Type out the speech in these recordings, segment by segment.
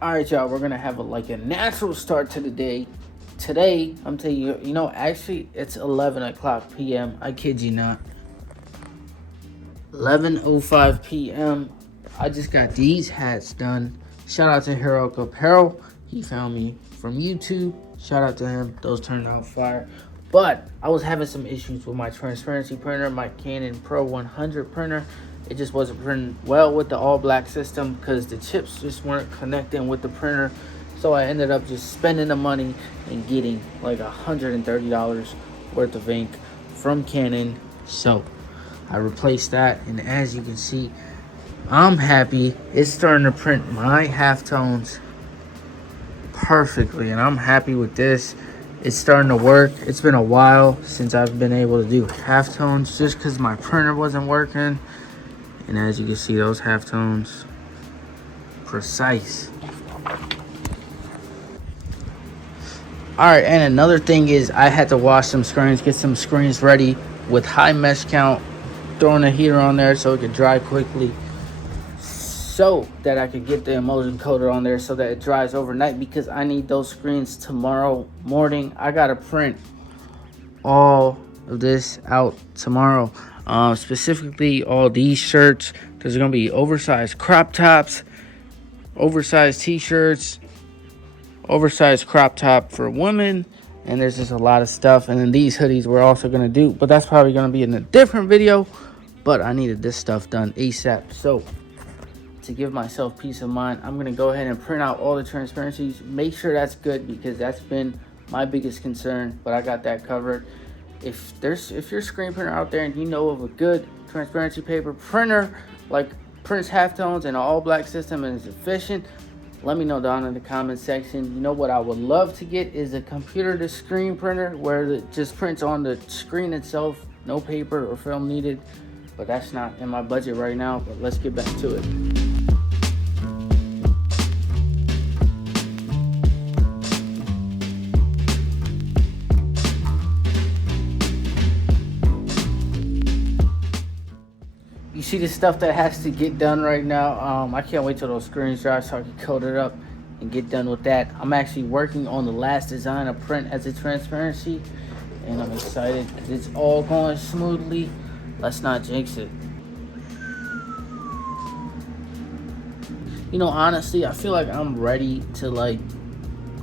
All right, y'all, we're gonna have a natural start to the day. Today, I'm telling you, actually, it's 11 o'clock p.m. I kid you not. 11:05 p.m. I just got these hats done. Shout out to Heroic Apparel. He found me from YouTube. Shout out to him. Those turned out fire. But I was having some issues with my transparency printer, my Canon Pro 100 printer. It just wasn't printing well with the all black system because the chips just weren't connecting with the printer. So I ended up just spending the money and getting like $130 worth of ink from Canon. So I replaced that, and as you can see, I'm happy. It's starting to print my halftones perfectly, and I'm happy with this. It's starting to work. It's been a while since I've been able to do halftones just because my printer wasn't working. And as you can see, those halftones, precise. All right, and another thing is I had to wash some screens, get some screens ready with high mesh count, throwing a heater on there so it could dry quickly, so that I could get the emulsion coated on there so that it dries overnight, because I need those screens tomorrow morning. I gotta print all of this out tomorrow, specifically all these shirts. There's gonna be oversized crop tops, oversized t-shirts, oversized crop top for women, and there's just a lot of stuff. And then these hoodies we're also gonna do, but that's probably gonna be in a different video. But I needed this stuff done ASAP, so to give myself peace of mind, I'm gonna go ahead and print out all the transparencies, make sure that's good, because that's been my biggest concern. But I got that covered. If your screen printer out there and you know of a good transparency paper printer, like prints halftones and an all black system and is efficient, let me know down in the comment section. You know what I would love to get is a computer to screen printer where it just prints on the screen itself, no paper or film needed. But that's not in my budget right now. But let's get back to it. You see the stuff that has to get done right now. I can't wait till those screens dry so I can coat it up and get done with that. I'm actually working on the last design of print as a transparency, and I'm excited because it's all going smoothly. Let's not jinx it. Honestly, I feel like I'm ready to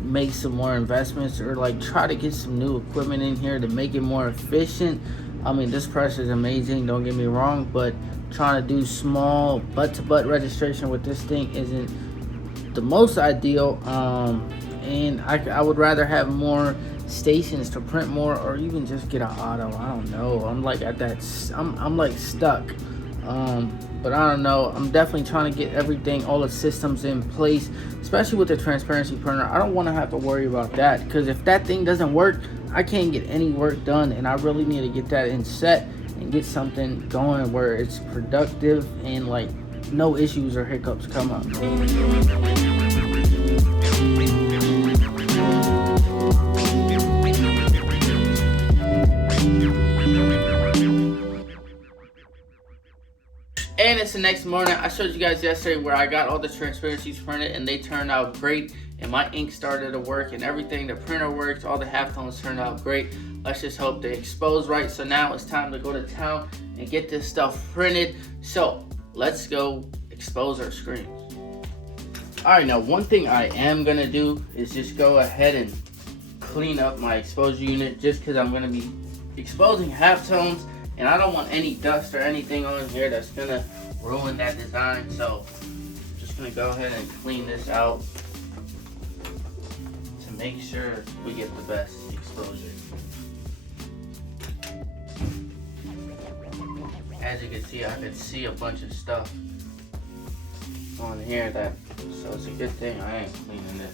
make some more investments, or try to get some new equipment in here to make it more efficient. I mean, this press is amazing, don't get me wrong, but trying to do small butt-to-butt registration with this thing isn't the most ideal. And I would rather have more stations to print more, or even just get an auto. I don't know. I'm stuck. But I don't know. I'm definitely trying to get everything, all the systems in place, especially with the transparency printer. I don't want to have to worry about that, because if that thing doesn't work, I can't get any work done, and I really need to get that in set and get something going where it's productive and no issues or hiccups come up. And it's the next morning. I showed you guys yesterday where I got all the transparencies printed and they turned out great, and my ink started to work and everything. The printer worked, all the halftones turned out great. Let's just hope they expose right. So now it's time to go to town and get this stuff printed. So let's go expose our screens. All right, now one thing I am gonna do is just go ahead and clean up my exposure unit, just because I'm gonna be exposing halftones and I don't want any dust or anything on here that's gonna ruin that design. So I'm just gonna go ahead and clean this out to make sure we get the best exposure. As you can see, I could see a bunch of stuff on here so it's a good thing I ain't cleaning it.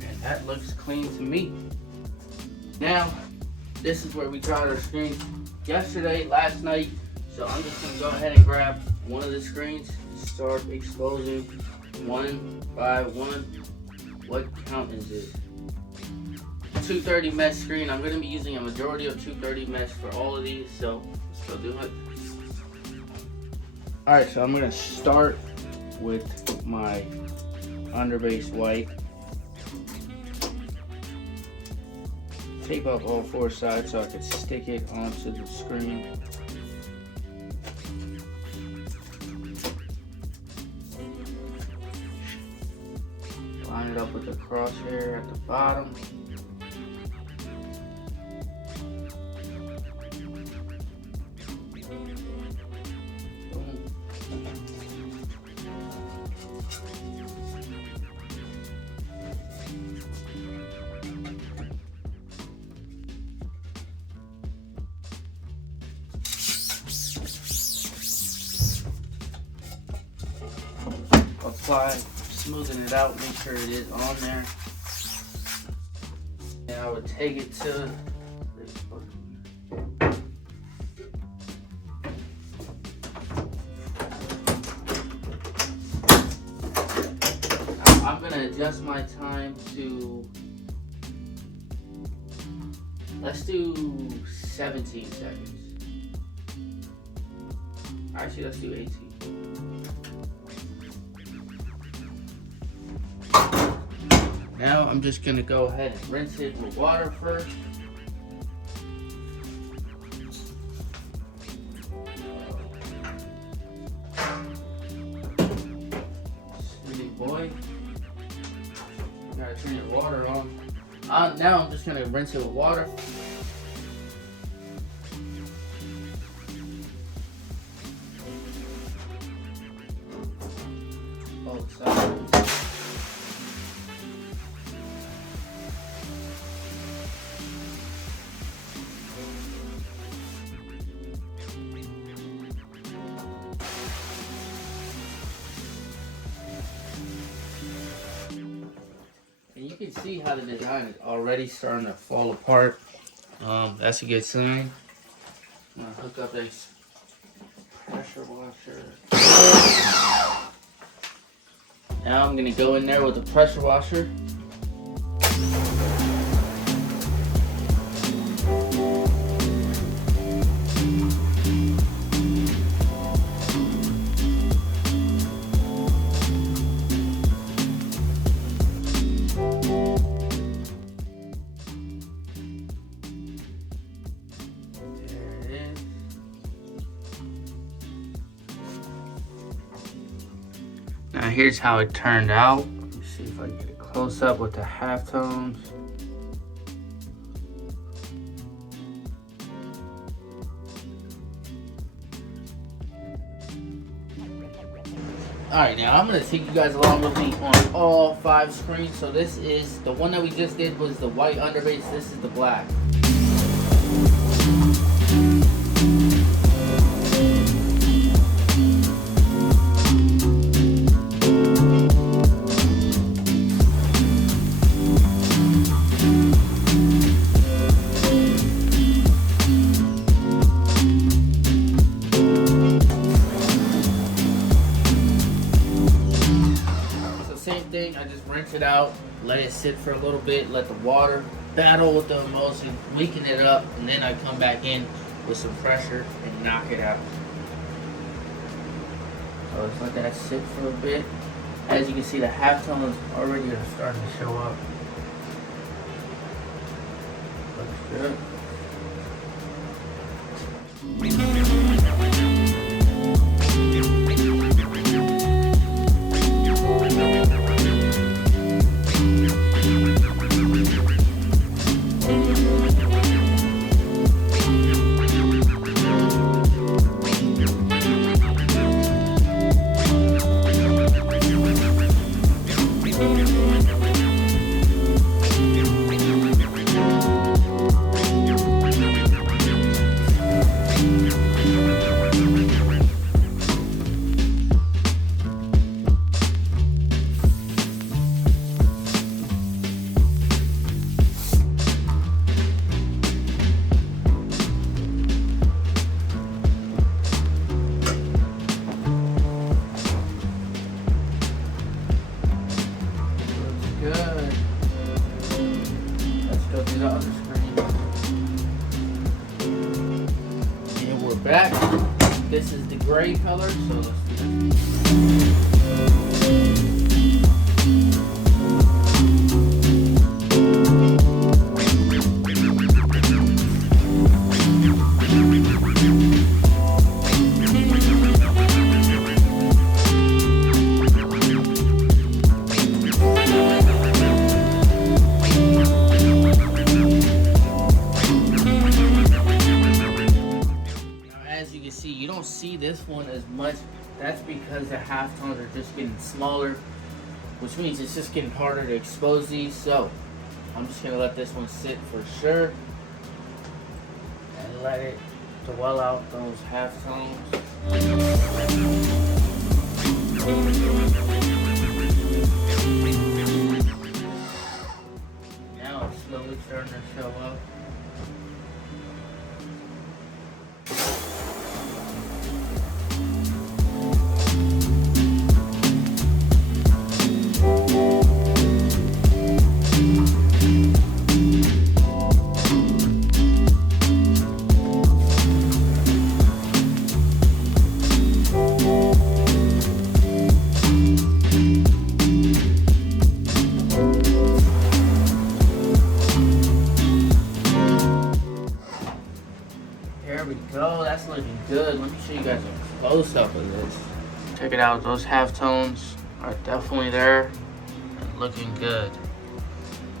And that looks clean to me. Now, this is where we tried our screens last night. So I'm just gonna go ahead and grab one of the screens, start exposing one by one. What count is it? 230 mesh screen. I'm going to be using a majority of 230 mesh for all of these, so let's go do it. Alright, so I'm going to start with my underbase white. Tape up all four sides so I can stick it onto the screen. Line it up with the crosshair at the bottom. Apply, smoothing it out, make sure it is on there. And I would take it to I'm gonna adjust my time to, let's do 17 seconds. Actually, let's do 18. Now I'm just gonna go ahead and rinse it with water first. Sweetie boy. Gotta turn your water on. Now I'm just gonna rinse it with water. Both sides. And you can see how the design is already starting to fall apart. That's a good sign. I'm gonna hook up a pressure washer. Now I'm gonna go in there with the pressure washer. Now here's how it turned out. Let me see if I can get a close up with the halftones. Alright, now I'm going to take you guys along with me on all 5 screens. So this is, the one that we just did was the white underbase, this is the black. I just rinse it out, let it sit for a little bit, let the water battle with the emulsion, weaken it up, and then I come back in with some pressure and knock it out. So let's let that sit for a bit. As you can see, the halftones already are starting to show up. Looks good. gray color, so let's do this. See, you don't see this one as much. That's because the halftones are just getting smaller, which means it's just getting harder to expose these. So I'm just gonna let this one sit for sure and let it dwell out those halftones. Now it's slowly starting to show up. There we go, that's looking good. Let me show you guys a close-up of this. Check it out, those halftones are definitely there and looking good.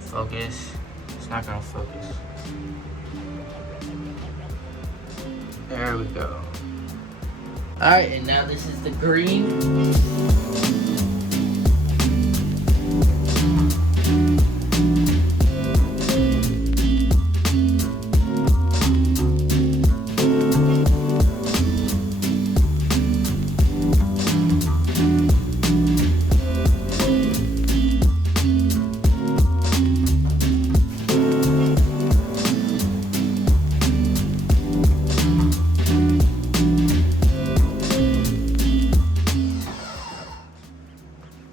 Focus, it's not gonna focus. There we go. All right, and now this is the green.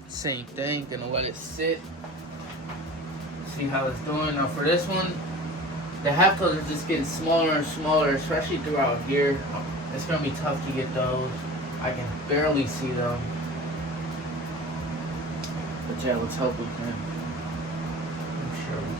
Same thing, gonna let it sit. See how it's doing. Now for this one, the halftones are just getting smaller and smaller, especially throughout here. It's gonna be tough to get those. I can barely see them. But yeah, let's hope we can. I'm sure we can.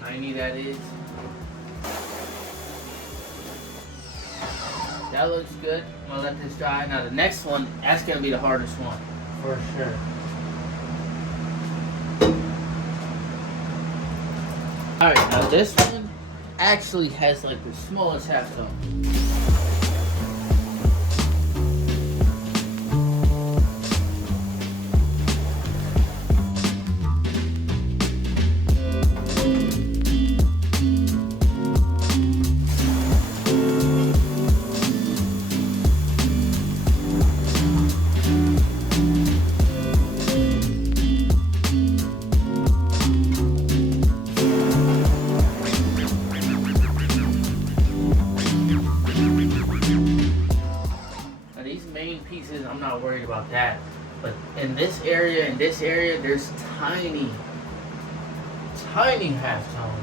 Tiny that is. That looks good. I'm gonna let this dry. Now the next one, that's gonna be the hardest one for sure. Alright, now this one actually has like the smallest halftone. Pieces, I'm not worried about that, but in this area, there's tiny halftones.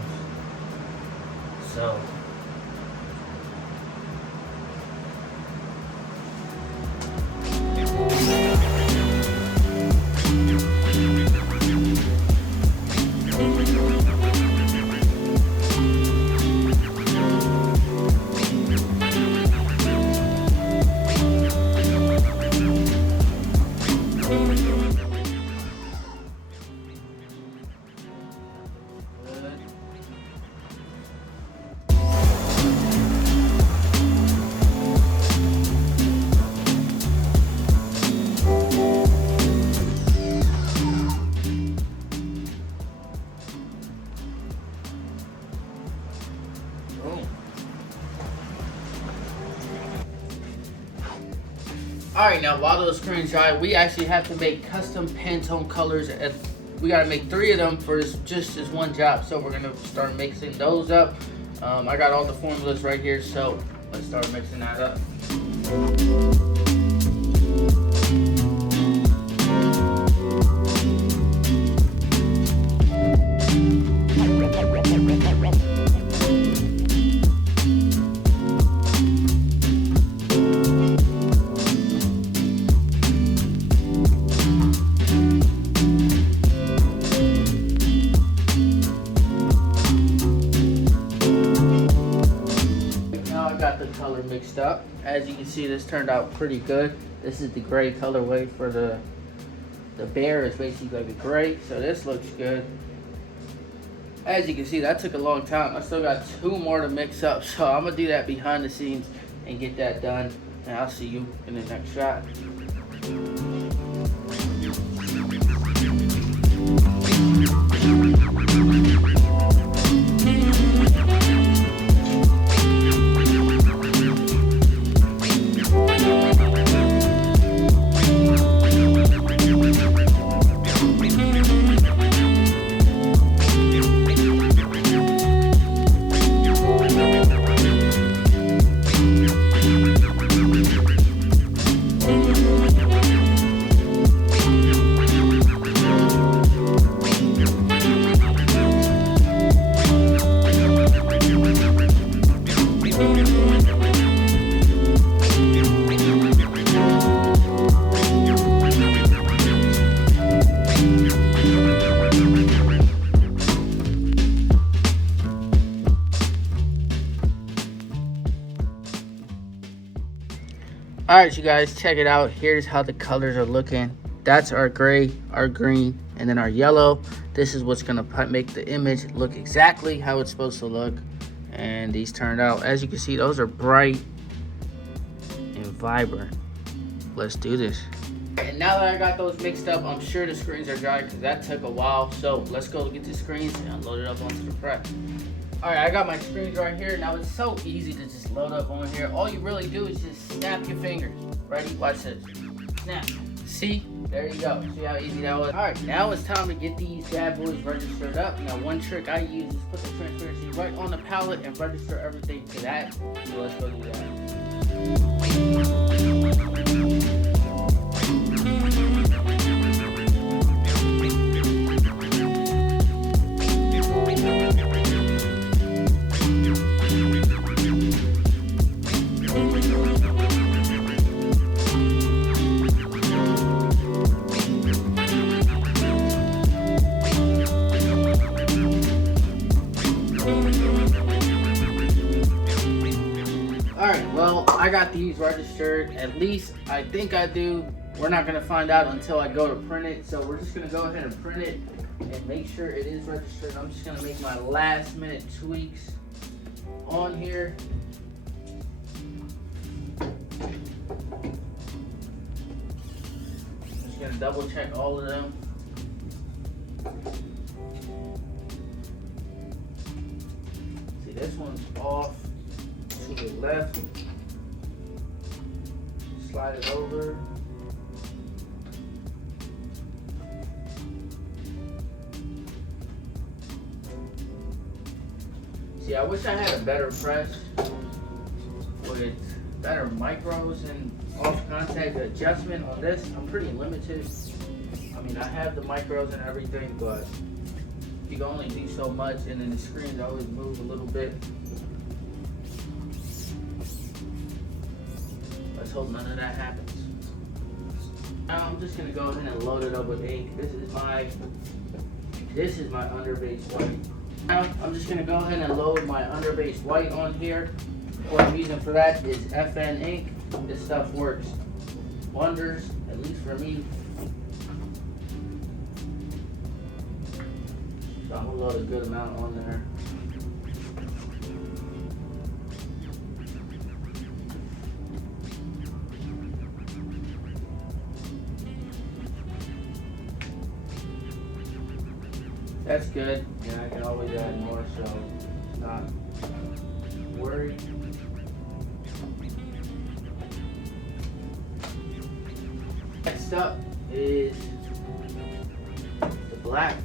So Alright, now while those screens dry, we actually have to make custom Pantone colors. we gotta make 3 of them for just this one job. So we're gonna start mixing those up. I got all the formulas right here, so let's start mixing that up. Color mixed up. As you can see, this turned out pretty good. This is the gray colorway for the bear. Is basically like a gray, so this looks good. As you can see, that took a long time. I still got 2 more to mix up, so I'm gonna do that behind the scenes and get that done, and I'll see you in the next shot. Alright, you guys, check it out. Here's how the colors are looking. That's our gray, our green, and then our yellow. This is what's gonna make the image look exactly how it's supposed to look. And these turned out, as you can see, those are bright and vibrant. Let's do this. And now that I got those mixed up, I'm sure the screens are dry because that took a while. So let's go get the screens and load it up onto the press. Alright, I got my screens right here. Now it's so easy to just load up on here. All you really do is just snap your fingers. Ready? Watch this. Snap. See? There you go. See how easy that was? Alright, now it's time to get these bad boys registered up. Now one trick I use is put the transparency right on the palette and register everything to that. So let's go do that. Alright, well, I got these registered. At least I think I do. We're not going to find out until I go to print it. So we're just going to go ahead and print it and make sure it is registered. I'm just going to make my last minute tweaks on here. Just going to double check all of them. See, this one's off to the left. Slide it over. See, I wish I had a better press with better micros and off contact adjustment on this. I'm pretty limited. I mean, I have the micros and everything, but you can only do so much, and then the screens always move a little bit. Let's hope none of that happens. Now I'm just gonna go ahead and load it up with ink. This is my underbase white. Now I'm just gonna go ahead and load my underbase white on here. What I'm using for that is FN ink. This stuff works wonders, at least for me. So I'm gonna load a good amount on there. That's good, and I can always add more, so not worried. Next up is the black.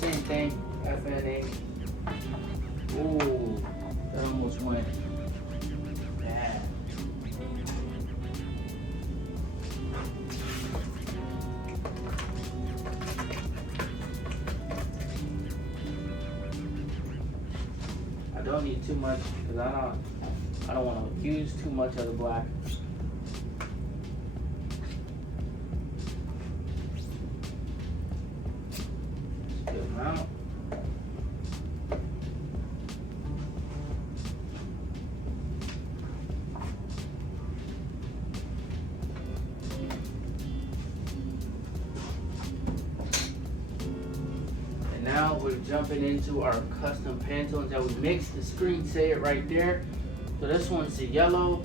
Same thing, FNA. Ooh, that almost went bad. I don't need too much because I don't want to use too much of the black. Good amount. And now we're jumping into our custom Pantones that we mixed. The screen say it right there. So this one's the yellow.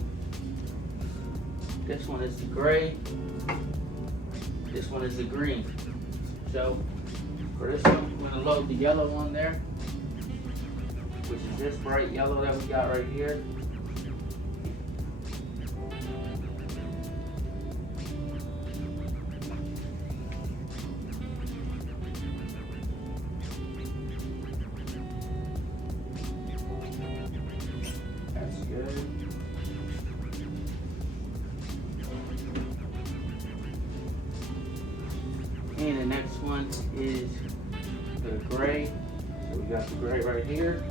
This one is the gray. This one is the green. So for this one, we're gonna load the yellow on there, which is this bright yellow that we got right here. That's good. And the next one is the gray. So we got the gray right here.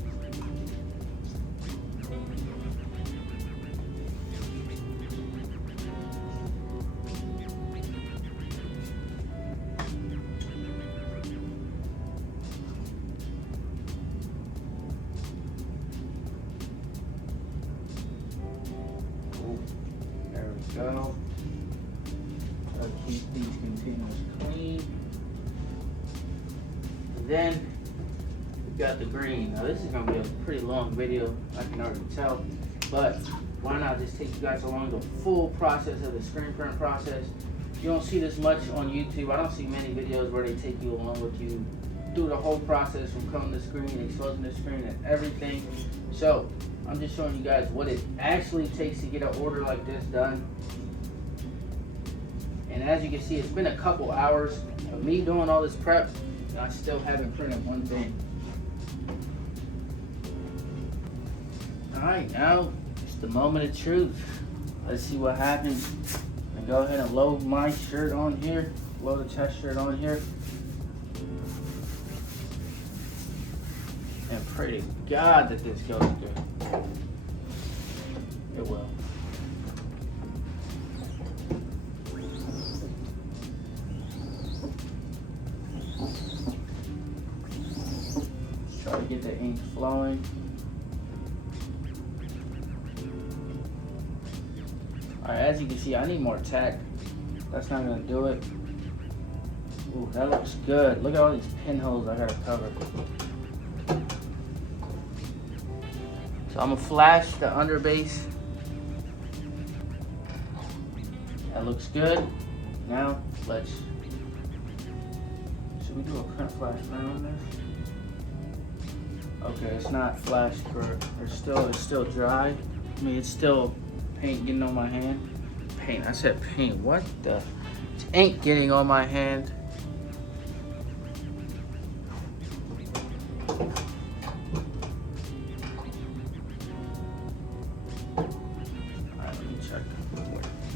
There we go. I'll keep these containers clean. And then we got the green. Now this is gonna be a pretty long video, I can already tell. But why not just take you guys along the full process of the screen print process. You don't see this much on YouTube. I don't see many videos where they take you along with you through the whole process from coming to the screen, exposing the screen and everything. So I'm just showing you guys what it actually takes to get an order like this done. And as you can see, it's been a couple hours of me doing all this prep, and I still haven't printed one thing. All right, now it's the moment of truth. Let's see what happens. And go ahead and load my shirt on here, load the chest shirt on here. And pray to God that this goes good. It will. Try to get the ink flowing. Alright, as you can see, I need more tack. That's not gonna do it. Ooh, that looks good. Look at all these pinholes I gotta cover. So I'm gonna flash the underbase. That looks good. Now let's. Should we do a print flash print on this? Okay, it's not flashed for. It's still dry. I mean, it's still paint getting on my hand. Paint. I said paint. What the? It's ink getting on my hand.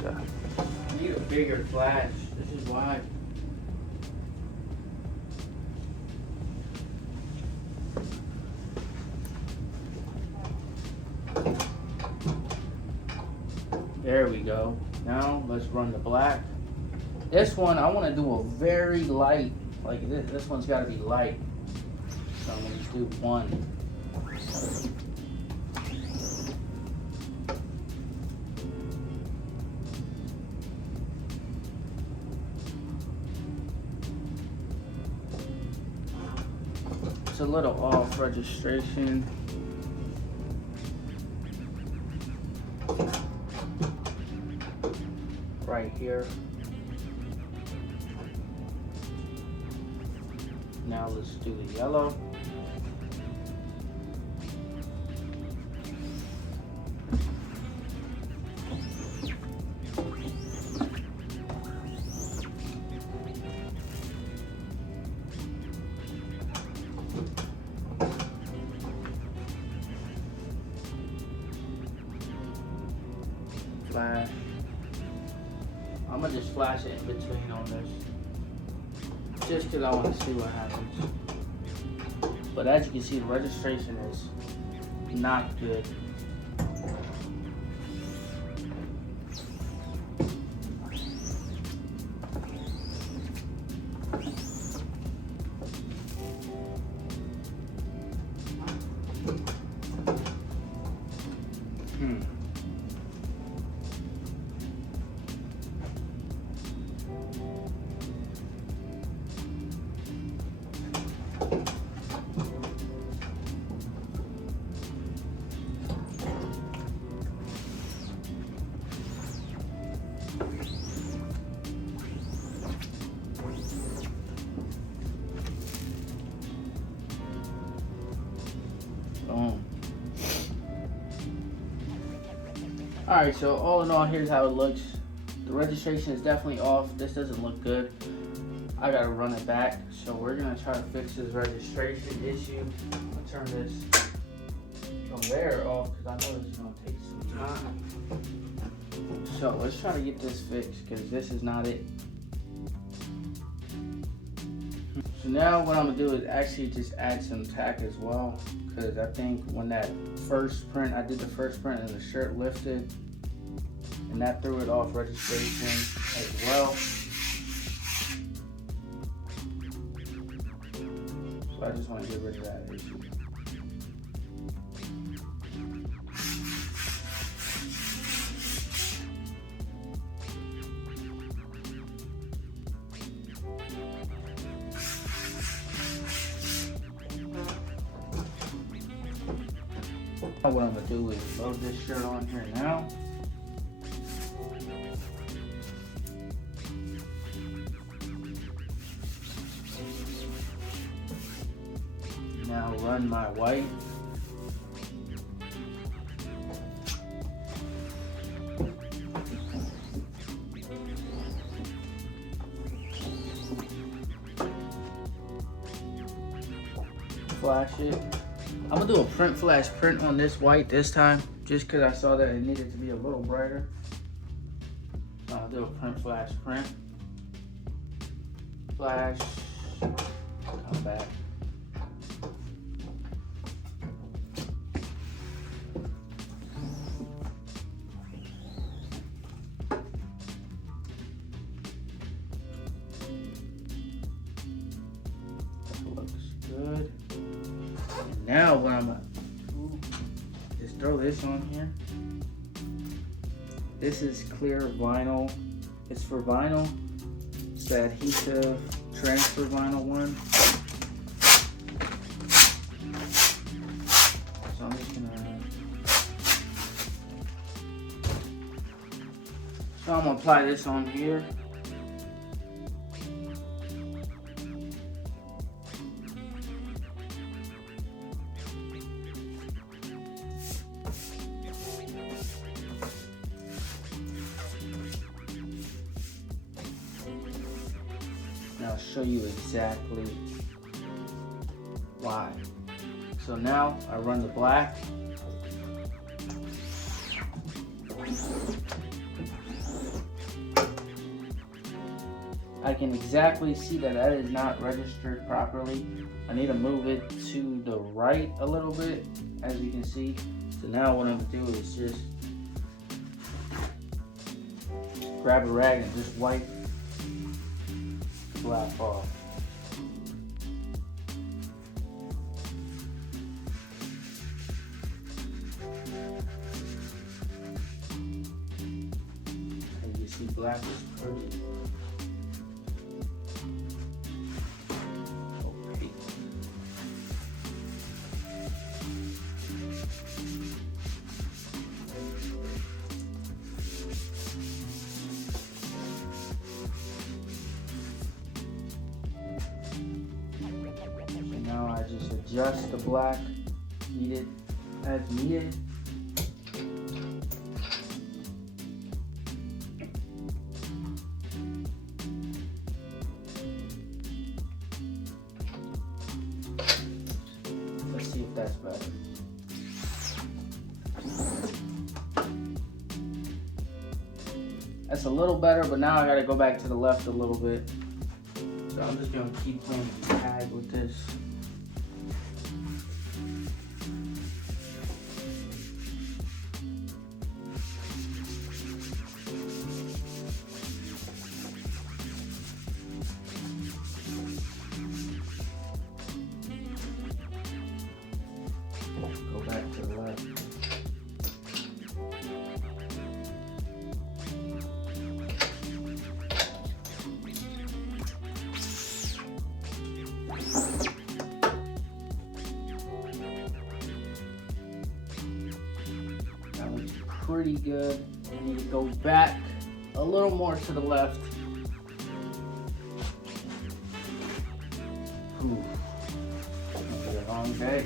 I need a bigger flash. This is why. There we go. Now let's run the black. This one I want to do a very light, like this. This one's got to be light. So I'm going to do one. It's a little off registration. Right here. Now let's do the yellow. flash. I'm gonna just flash it in between on this, just because I want to see what happens. But as you can see, the registration is not good. Alright, so all in all, here's how it looks. The registration is definitely off. This doesn't look good. I gotta run it back. So we're gonna try to fix this registration issue. I'm gonna turn this conveyor off because I know this is gonna take some time. So let's try to get this fixed because this is not it. So now what I'm gonna do is actually just add some tack as well, because I think when that first print, I did the first print and the shirt lifted, and that threw it off registration as well. So I just want to get rid of that issue. What I'm gonna do is load this shirt on here now. Now run my white. Flash it. I'm gonna do a print flash print on this white this time, just because I saw that it needed to be a little brighter. So I'll do a print flash print. Flash, come back. That looks good. Now what I'm gonna do is throw this on here. This is clear vinyl. It's for vinyl. It's the adhesive transfer vinyl one. So I'm just gonna apply this on here. I'll show you exactly why. So now I run the black. I can exactly see that that is not registered properly. I need to move it to the right a little bit, as you can see. So now what I'm gonna do is just grab a rag and just wipe black off. And you see black is pretty opaque. Now I just adjust the black needed as needed. Let's see if that's better. That's a little better, but now I gotta go back to the left a little bit. So I'm just gonna keep playing tag with this. Go back to the left. That looks pretty good. I need to go back a little more to the left. Ooh, it's been a long day.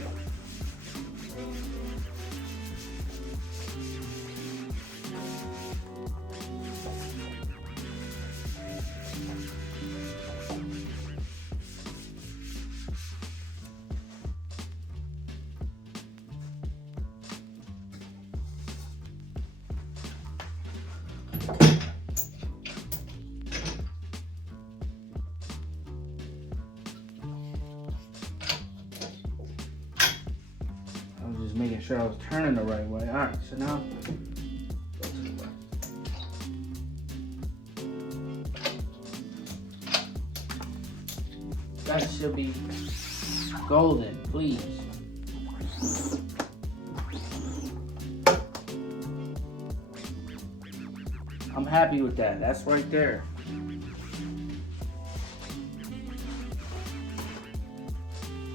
Making sure I was turning the right way. Alright, so now go to the left. That should be golden, please. I'm happy with that. That's right there.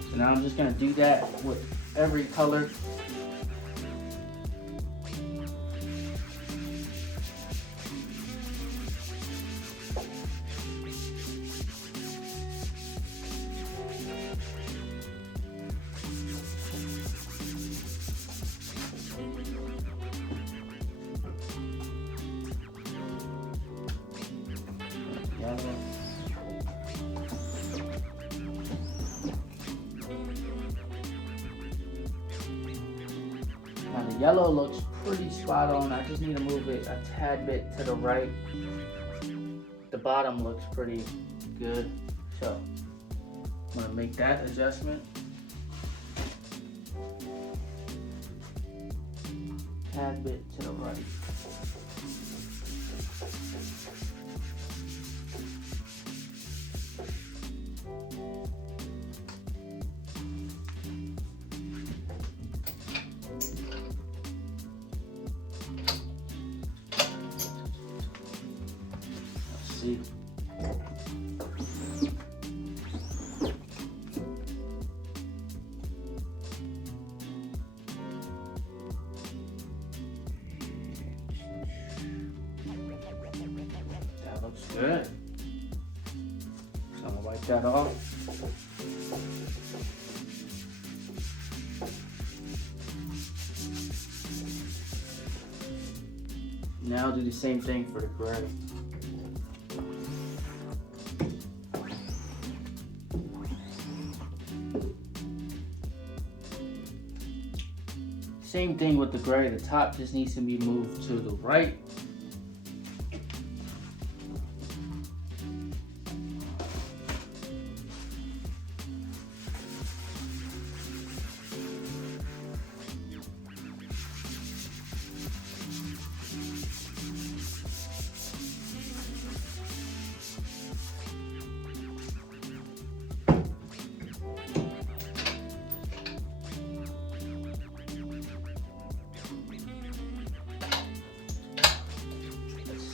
So now I'm just gonna do that with every color. Now the yellow looks pretty spot on. I just need to move it a tad bit to the right. The bottom looks pretty good. So I'm gonna make that adjustment. Tad bit to the right. See. That looks good. So I'm gonna wipe that off. Now do the same thing for the gray. Same thing with the gray, the top just needs to be moved to the right.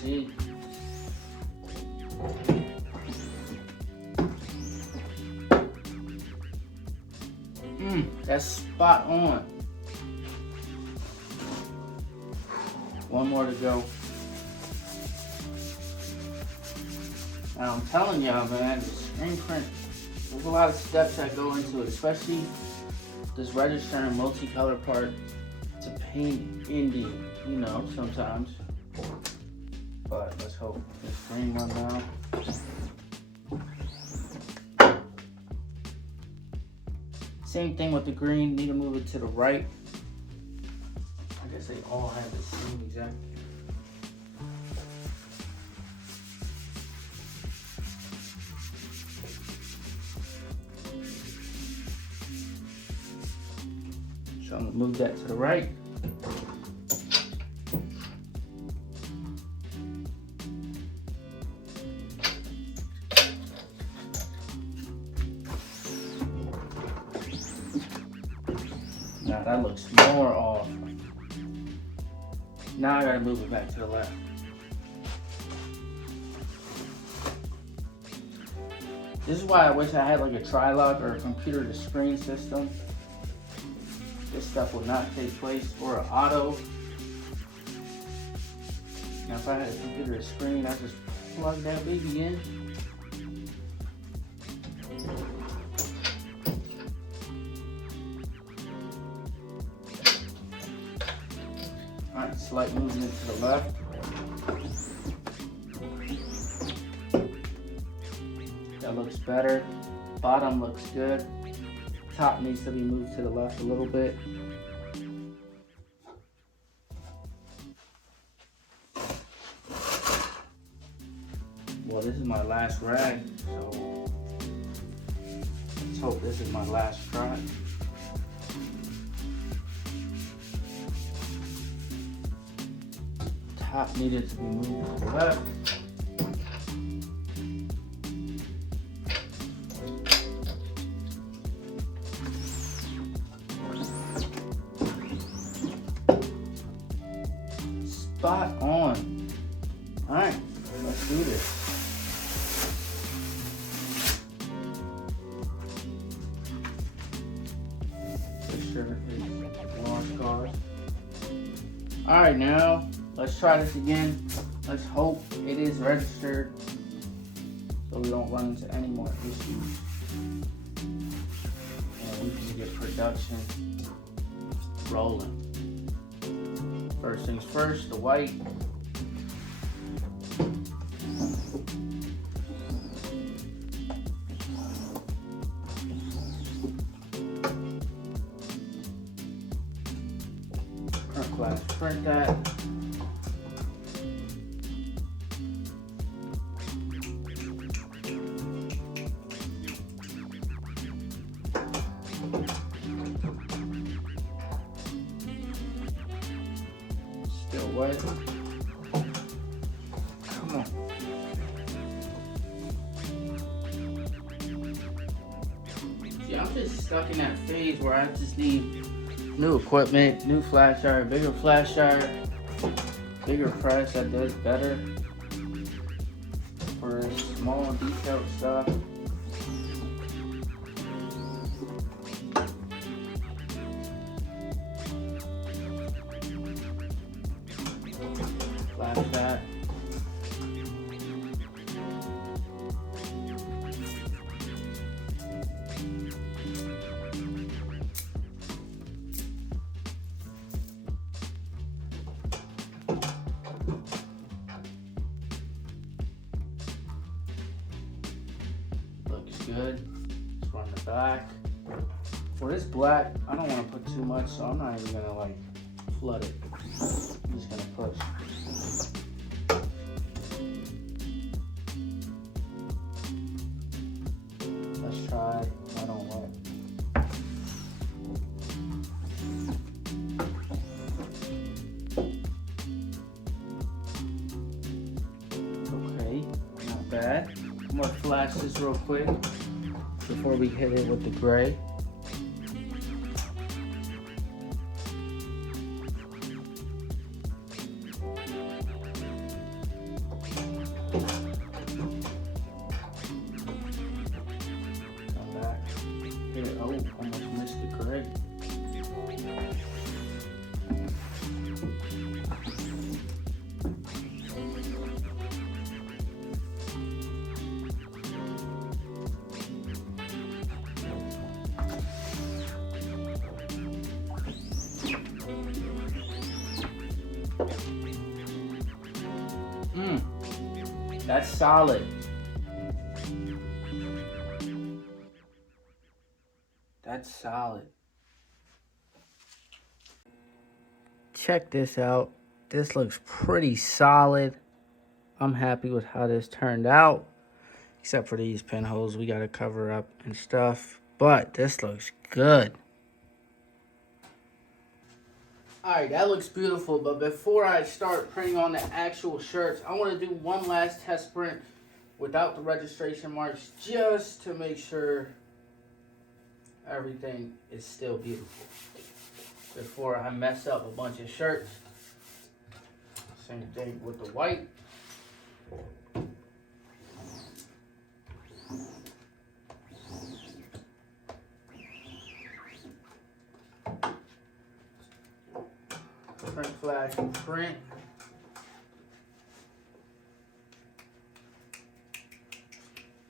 See. That's spot on. One more to go. And I'm telling y'all, man, the screen print, there's a lot of steps that go into it, especially this registering multicolor part. It's a pain in you know, sometimes. But let's hope this green one down. Same thing with the green, need to move it to the right. I guess they all have the same exact. So I'm gonna move that to the right. Now that looks more off. Now I gotta move it back to the left. This is why I wish I had like a tri-lock or a computer to screen system. This stuff will not take place, or an auto. Now if I had a computer to screen, I just plug that baby in. Alright, slight movement to the left. That looks better. Bottom looks good. Top needs to be moved to the left a little bit. Well, this is my last rag, so let's hope this is my last try. Top needed to be moved to the left. Spot on. All right, let's do this. This shirt is wash guard. All right, now let's try this again. Let's hope it is registered so we don't run into any more issues. And we can get production rolling. First things first, the white. Print glass, print that. Still wet. Come on. See, I'm just stuck in that phase where I just need new equipment, new flash dryer, bigger flash dryer, bigger press that does better for small detailed stuff. Flash that. Looks good. Let's run the back. For this black, I don't want to put too much, so I'm not even gonna like flood it. I'm just gonna push. Let's try wet on wet. Okay, not bad. I'm gonna flash this real quick before we hit it with the gray. Come back. Here, oh, almost missed the gray. That's solid. That's solid. Check this out. This looks pretty solid. I'm happy with how this turned out. Except for these pinholes we gotta cover up and stuff. But this looks good. Alright, that looks beautiful, but before I start printing on the actual shirts, I want to do one last test print without the registration marks, just to make sure everything is still beautiful before I mess up a bunch of shirts. Same thing with the white. Print flash and print.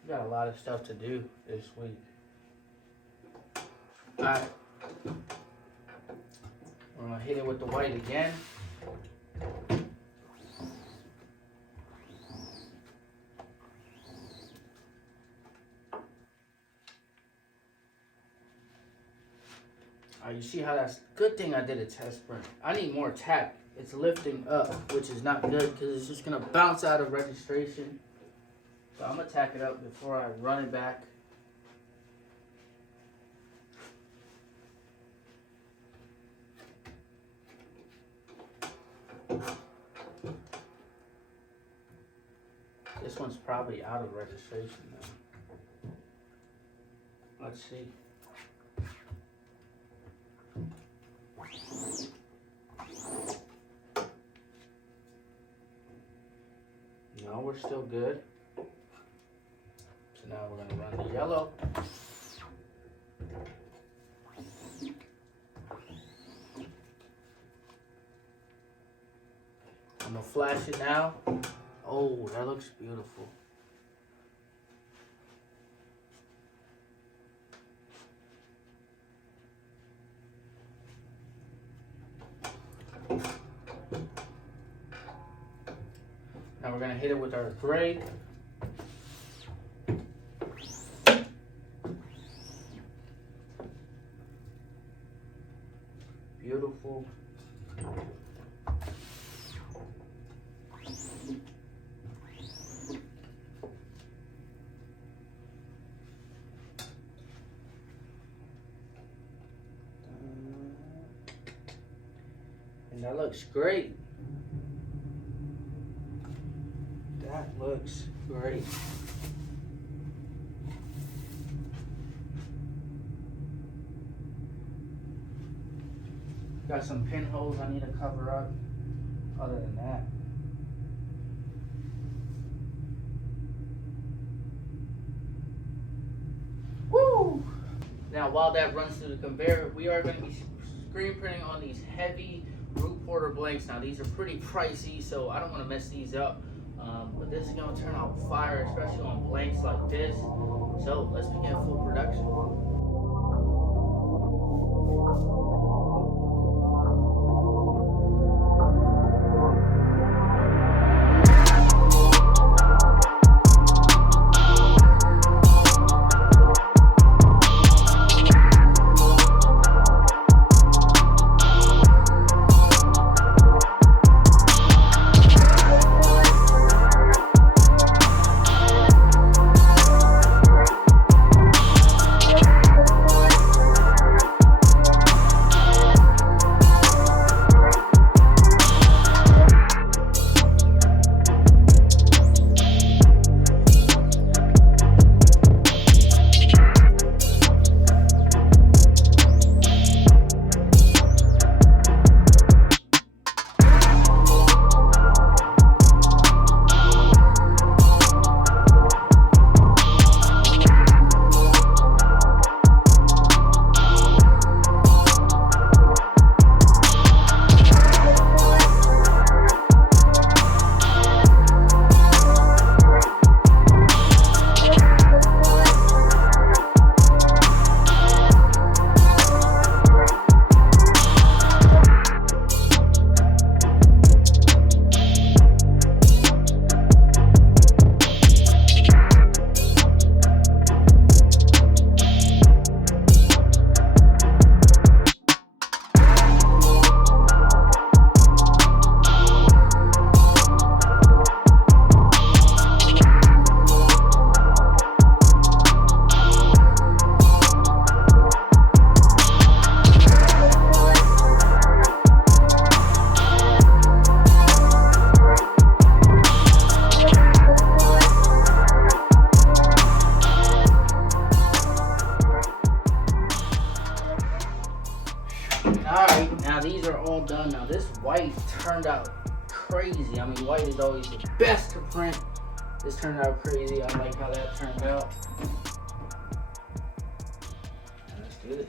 We got a lot of stuff to do this week. Alright. We're gonna hit it with the white again. You see how that's good thing I did a test print. I need more tack. It's lifting up, which is not good because it's just gonna bounce out of registration. So I'm gonna tack it up before I run it back. This one's probably out of registration now. Let's see. No, we're still good. So now we're going to run the yellow. I'm going to flash it now. Oh, that looks beautiful. Now we're going to hit it with our gray. Beautiful. And that looks great. That looks great. Got some pinholes I need to cover up. Other than that, woo! Now, while that runs through the conveyor, we are going to be screen printing on these heavy root porter blanks. Now, these are pretty pricey, so I don't want to mess these up. But this is going to turn out fire, especially on blanks like this. So let's begin full production. these are all done. Now this white turned out crazy. I mean, white is always the best to print. This turned out crazy. I like how that turned out. Let's do this.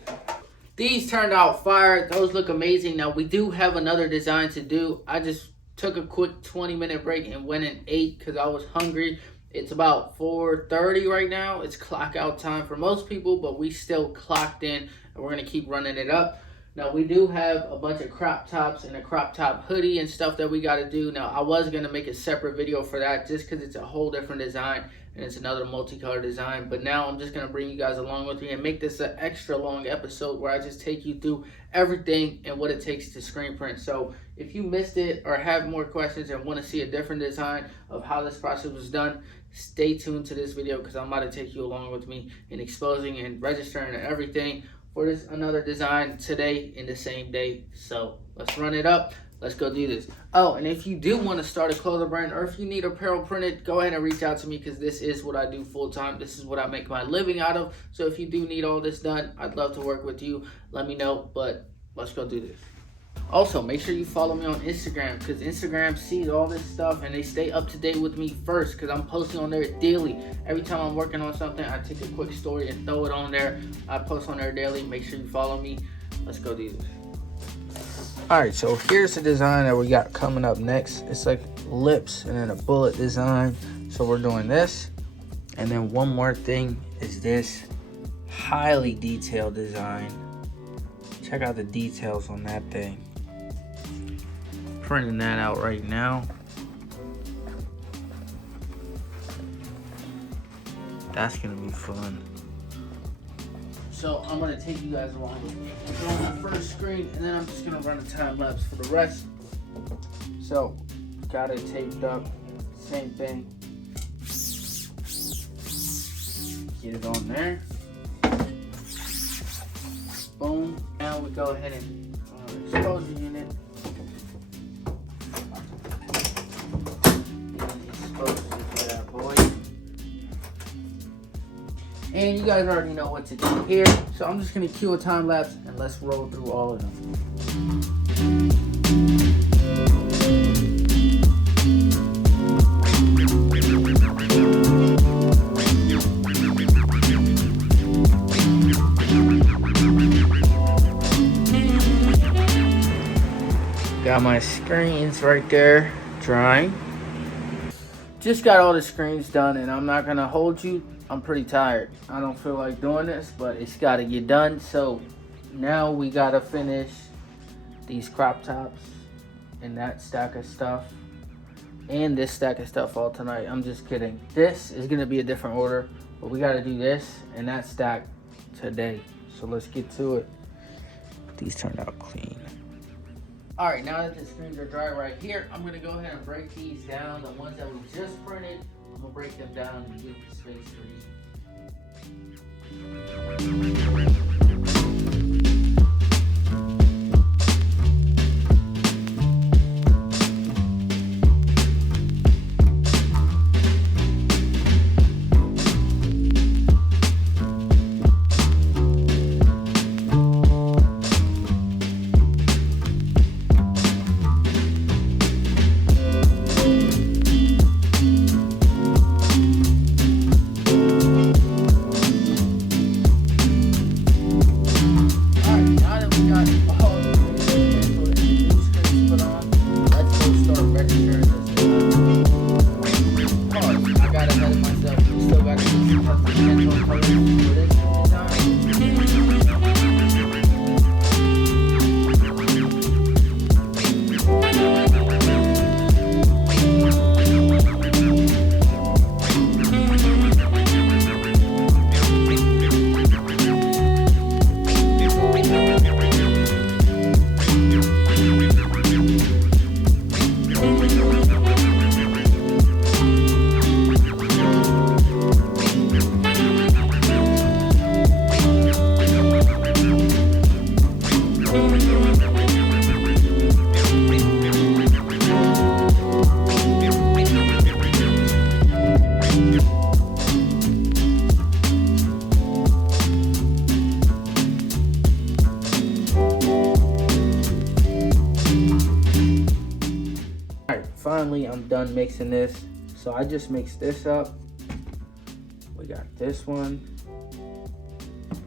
These turned out fire. Those look amazing. Now we do have another design to do. I just took a quick 20-minute break and went and ate because I was hungry. It's about 4:30 right now. It's clock out time for most people, but we still clocked in, and we're gonna keep running it up. Now we do have a bunch of crop tops and a crop top hoodie and stuff that we gotta do. Now I was gonna make a separate video for that just because it's a whole different design and it's another multicolor design. But now I'm just gonna bring you guys along with me and make this an extra long episode where I just take you through everything and what it takes to screen print. So if you missed it or have more questions and want to see a different design of how this process was done, stay tuned to this video because I'm about to take you along with me in exposing and registering and everything for this another design today in the same day. So let's run it up. Let's go do this. Oh, and if you do want to start a clothing brand or if you need apparel printed, go ahead and reach out to me because this is what I do full time. This is what I make my living out of. So if you do need all this done, I'd love to work with you. Let me know, but let's go do this. Also, make sure you follow me on Instagram because Instagram sees all this stuff and they stay up to date with me first because I'm posting on there daily. Every time I'm working on something, I take a quick story and throw it on there. I post on there daily. Make sure you follow me. Let's go do this. Alright, so here's the design that we got coming up next. It's like lips and then a bullet design. So we're doing this. And then one more thing is this highly detailed design. Check out the details on that thing. Printing that out right now. That's gonna be fun. So I'm gonna take you guys along with me. I'm on the first screen and then I'm just gonna run a time lapse for the rest. So got it taped up, same thing. Get it on there. Boom. Now we go ahead and expose the unit. And you guys already know what to do here. So I'm just gonna cue a time lapse and let's roll through all of them. Got my screens right there drying. Just got all the screens done and I'm not gonna hold you. I'm pretty tired. I don't feel like doing this, but it's gotta get done. So now we gotta finish these crop tops and that stack of stuff and this stack of stuff all tonight. I'm just kidding. This is gonna be a different order, but we gotta do this and that stack today. So let's get to it. These turned out clean. All right, now that the screens are dry right here, I'm gonna go ahead and break these down. The ones that we just printed, I'm gonna break them down and give the space for each. finally I'm done mixing this. So I just mixed this up. We got this one.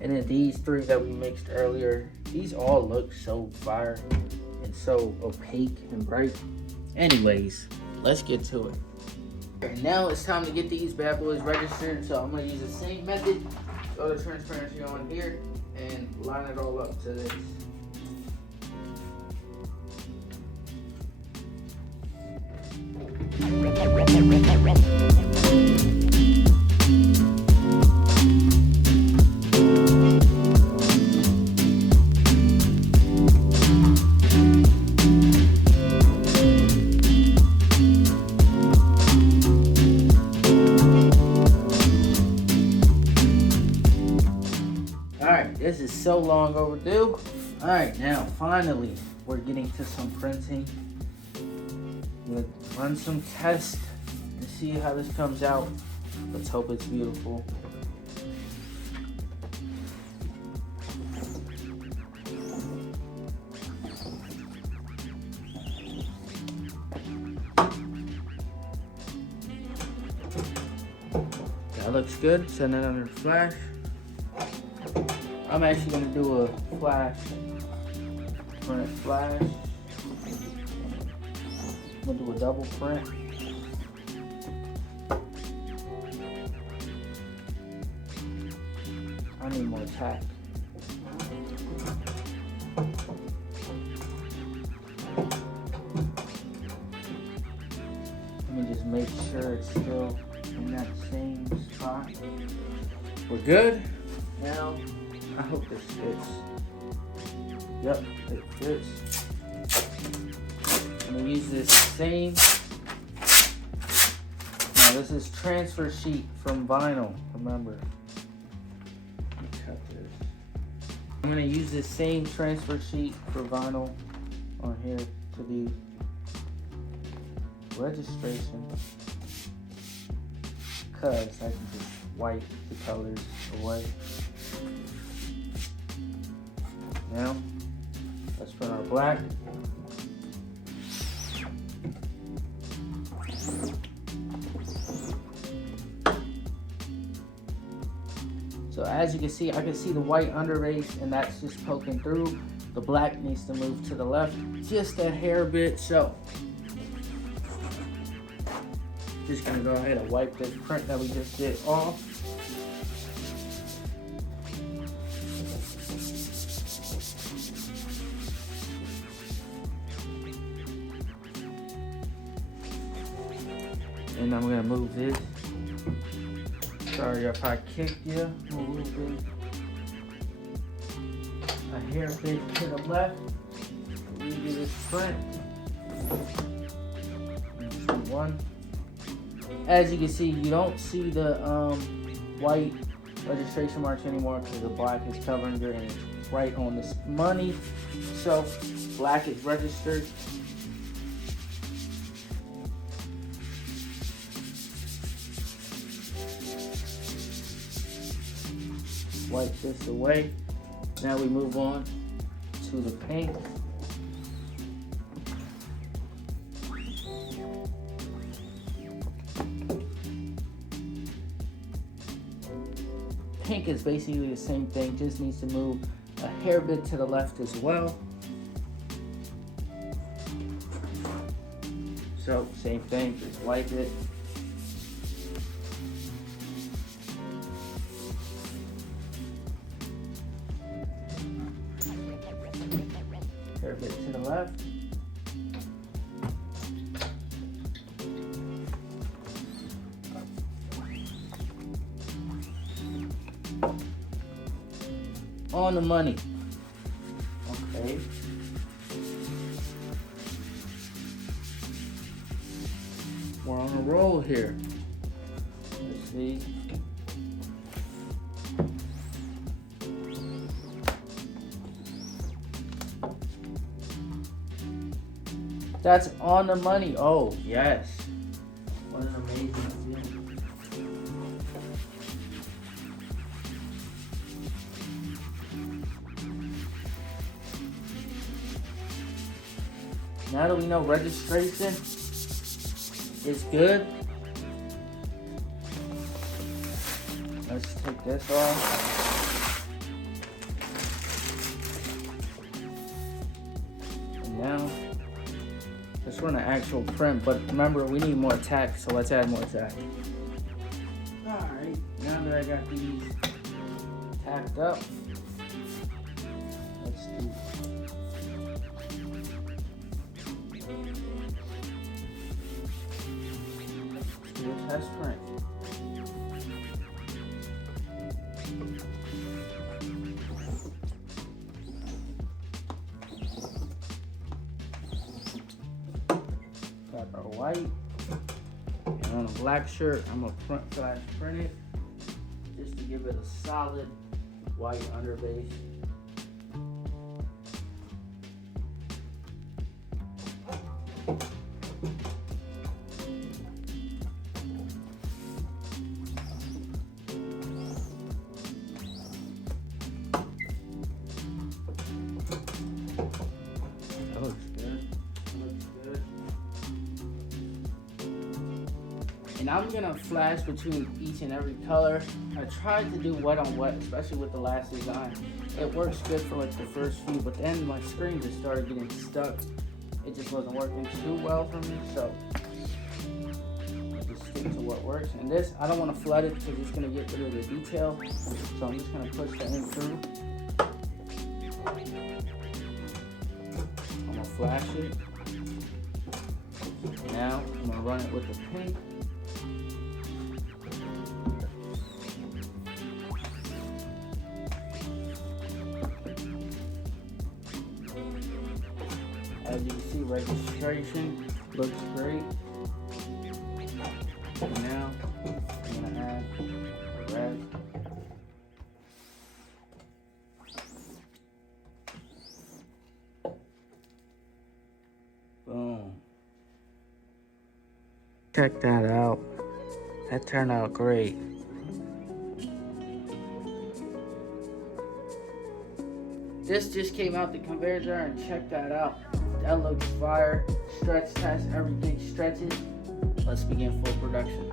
And then these three that we mixed earlier. These all look so fire and so opaque and bright. Anyways, let's get to it. And now it's time to get these bad boys registered. So I'm gonna use the same method. Throw the transparency on here and line it all up to this. Alright, this is so long overdue. Alright, now finally we're getting to some printing. We'll run some tests to see how this comes out. Let's hope it's beautiful. That looks good. Send it under flash. I'm actually gonna do a flash. Print flash. I'm gonna do a double print. I need more tack. Let me just make sure it's still in that same spot. We're good. Now, I hope this fits. Yep, it fits. I'm gonna use this same. Now this is transfer sheet from vinyl, remember. Let me cut this. I'm gonna use this same transfer sheet for vinyl on here to the registration. Cause I can just wipe the colors away. Now, let's print our black. So as you can see, I can see the white underbase and that's just poking through. The black needs to move to the left just a hair bit. So, just gonna go ahead and wipe this print that we just did off. And I'm gonna move this. Sorry if I kicked you a little bit. A hair bit to the left. Redo this print. One. As you can see, you don't see the white registration marks anymore because the black is covering it and it's right on this money. So black is registered. Wipe this away. Now we move on to the pink. Pink is basically the same thing, just needs to move a hair bit to the left as well. So same thing, just wipe it. Hair bit to the left. On the money. Okay. We're on a roll here. Let's see. That's on the money. Oh, yes. What an amazing feeling. Now that we know registration, is good. Let's take this off. And now, let's run an actual print, but remember we need more tack, so let's add more tack. Alright, now that I got these tacked up, let's do a test print. Got our white, and on a black shirt, I'm gonna flash print it just to give it a solid white underbase. That looks good. Looks good. And I'm gonna flash between each and every color. I tried to do wet on wet, especially with the last design. It works good for like the first few, but then my screen just started getting stuck. It just wasn't working too well for me, so I just stick to what works. And this, I don't want to flood it because it's gonna get rid of the detail. So I'm just gonna push the ink through. I'm gonna flash it. Now I'm gonna run it with the pink. As you can see, registration looks great. And now I'm gonna add the red. Boom. Check that out. That turned out great. This just came out the conveyor jar, and check that out. That looks fire. Stretch test, everything stretches. Let's begin full production.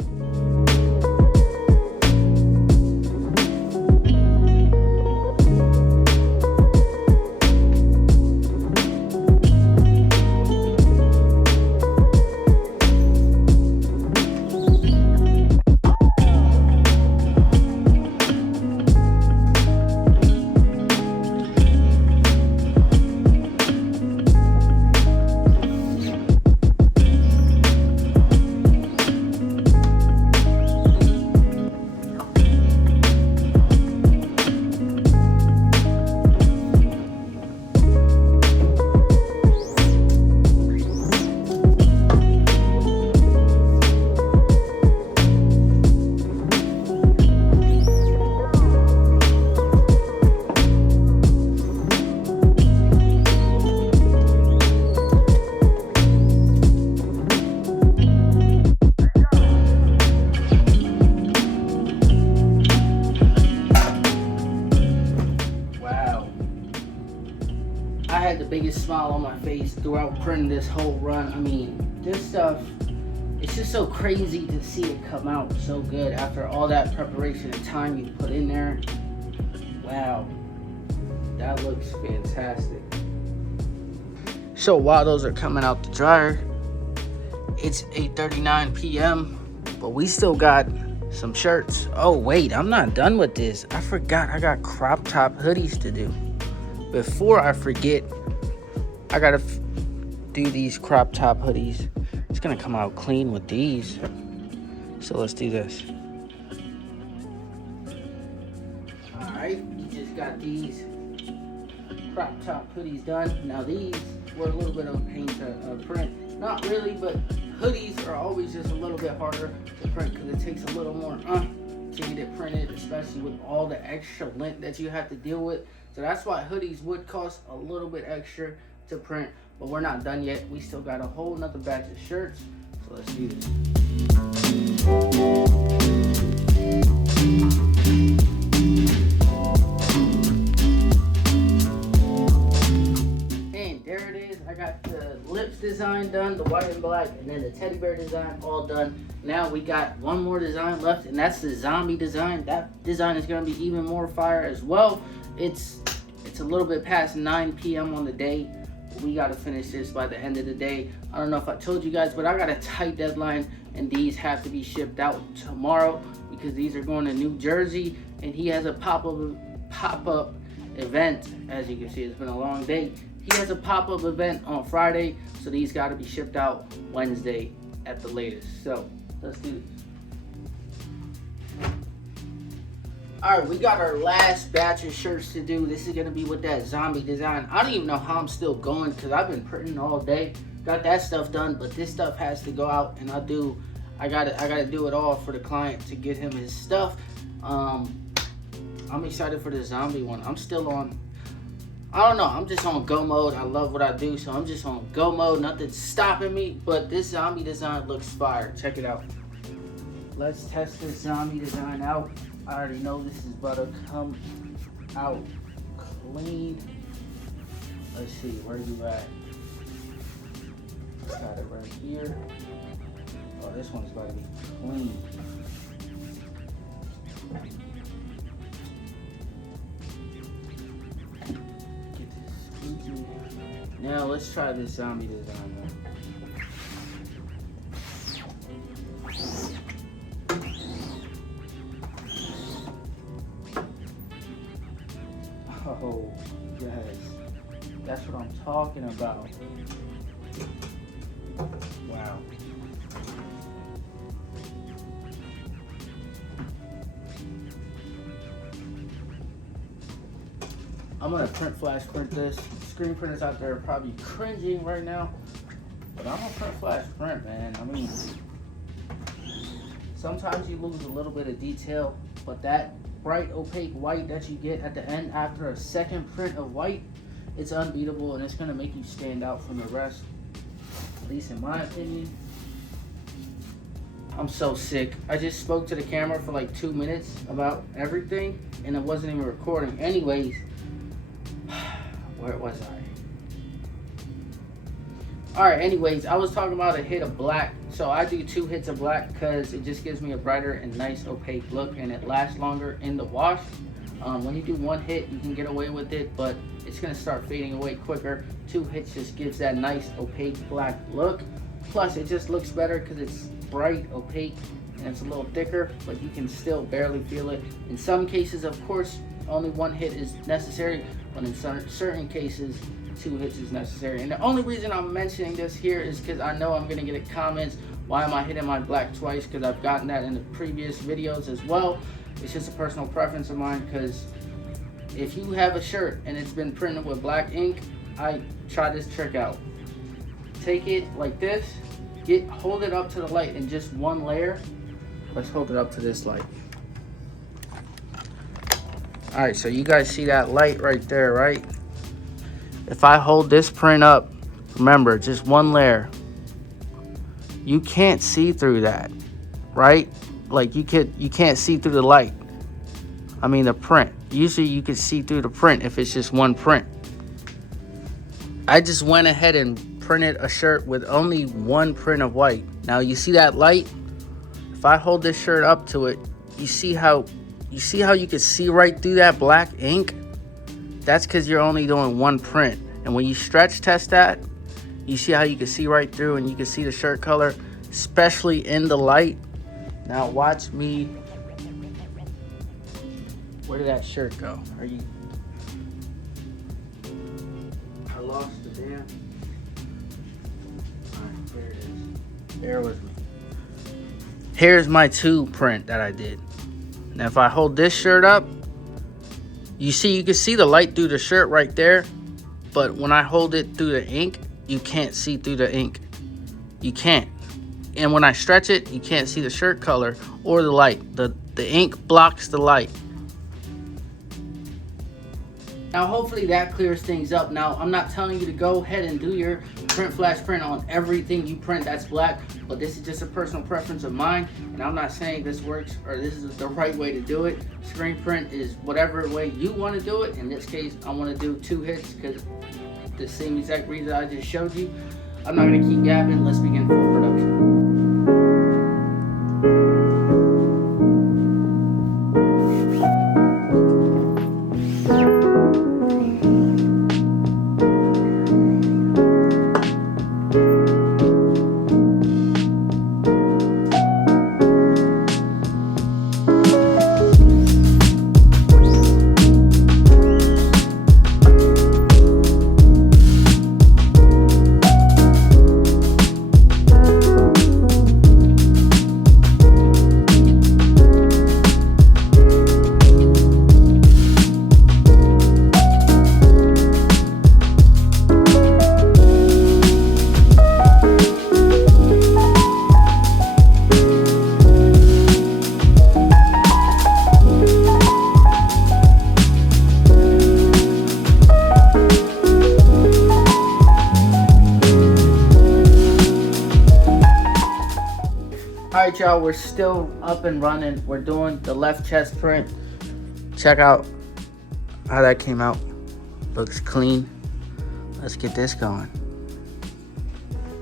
I had the biggest smile on my face throughout printing this whole run. I mean, this stuff, it's just so crazy to see it come out so good after all that preparation and time you put in there. Wow, that looks fantastic. So while those are coming out the dryer, it's 8:39 p.m., but we still got some shirts. Oh wait, I'm not done with this. I forgot I got crop top hoodies to do. Before I forget, I gotta do these crop top hoodies. It's gonna come out clean with these. So let's do this. All right, you just got these crop top hoodies done. Now these were a little bit of a pain to print. Not really, but hoodies are always just a little bit harder to print because it takes a little more to get it printed, especially with all the extra lint that you have to deal with. So that's why hoodies would cost a little bit extra to print, but we're not done yet. We still got a whole nother batch of shirts, so let's do this. And there it is. I got the lips design done, the white and black, and then the teddy bear design all done. Now we got one more design left, and that's the zombie design. That design is gonna be even more fire as well. It's a little bit past 9 p.m. on the day. We gotta finish this by the end of the day. I don't know if I told you guys, but I got a tight deadline, and these have to be shipped out tomorrow because these are going to New Jersey, and he has a pop-up event. As you can see, it's been a long day. He has a pop-up event on Friday, so these got to be shipped out Wednesday at the latest. So let's do this. All right, we got our last batch of shirts to do. This is gonna be with that zombie design. I don't even know how I'm still going because I've been printing all day. Got that stuff done, but this stuff has to go out, and I gotta do it all for the client to get him his stuff. I'm excited for the zombie one. I'm still on, I don't know, I'm just on go mode. I love what I do, so I'm just on go mode. Nothing's stopping me, but this zombie design looks fire. Check it out. Let's test this zombie design out. I already know this is about to come out clean. Let's see, where you at? Got it right here. Oh, this one's about to be clean. Get this squeegee. Now let's try this zombie design now. Oh, yes. That's what I'm talking about. Wow. I'm gonna flash print this. Screen printers out there are probably cringing right now, but I'm gonna flash print, man. I mean, sometimes you lose a little bit of detail, but that bright opaque white that you get at the end after a second print of white, it's unbeatable, and it's gonna make you stand out from the rest, at least in my opinion. I'm so sick. I just spoke to the camera for like 2 minutes about everything, and it wasn't even recording. Anyways, where was I? Alright, anyways, I was talking about a hit of black. So I do 2 hits of black because it just gives me a brighter and nice opaque look, and it lasts longer in the wash. When you do 1 hit, you can get away with it, but it's going to start fading away quicker. 2 hits just gives that nice opaque black look. Plus, it just looks better because it's bright, opaque, and it's a little thicker, but you can still barely feel it. In some cases, of course, only 1 hit is necessary, but in certain cases, 2 hits is necessary. And the only reason I'm mentioning this here is because I know I'm going to get comments, why am I hitting my black twice? Because I've gotten that in the previous videos as well. It's just a personal preference of mine, because if you have a shirt and it's been printed with black ink, I try this trick out. Take it like this, hold it up to the light in just 1 layer. Let's hold it up to this light. Alright, so you guys see that light right there, right? If I hold this print up, remember, just 1 layer, you can't see through that, right? Like you can't see through the light. I mean the print. Usually you can see through the print if it's just 1 print. I just went ahead and printed a shirt with only 1 print of white. Now you see that light? If I hold this shirt up to it, you see how you can see right through that black ink? That's because you're only doing 1 print. And when you stretch test that, you see how you can see right through, and you can see the shirt color, especially in the light. Now watch me. Where did that shirt go? I lost the damn. Alright, there it is. Bear with me. Here's my 2 print that I did. Now if I hold this shirt up, you can see the light through the shirt right there, but when I hold it through the ink, you can't see through the ink. You can't. And when I stretch it, you can't see the shirt color or the light. The ink blocks the light. Now hopefully that clears things up. Now I'm not telling you to go ahead and do your flash print on everything you print that's black, but this is just a personal preference of mine, and I'm not saying this works or this is the right way to do it. Screen print is whatever way you want to do it. In this case, I want to do 2 hits because the same exact reason I just showed you. I'm not gonna keep yapping. Let's begin full production. Alright, y'all, we're still up and running. We're doing the left chest print. Check out how that came out. Looks clean. Let's get this going.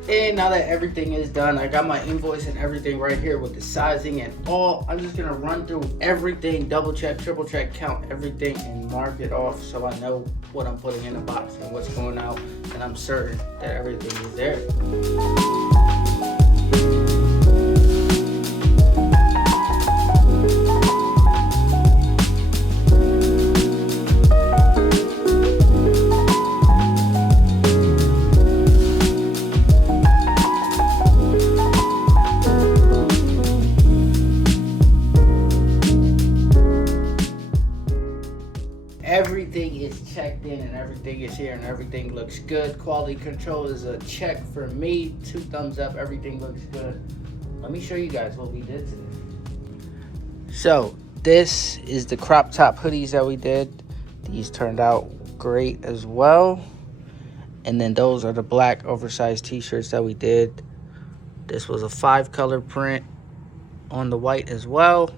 And now that everything is done, I got my invoice and everything right here with the sizing and all. I'm just gonna run through everything, double check, triple check, count everything, and mark it off so I know what I'm putting in the box and what's going out, and I'm certain that everything is there. Everything is checked in and everything is here and everything looks good. Quality control is a check for me. 2 thumbs up. Everything looks good. Let me show you guys what we did today. So this is the crop top hoodies that we did. These turned out great as well. And then those are the black oversized t-shirts that we did. This was a 5-color print on the white as well.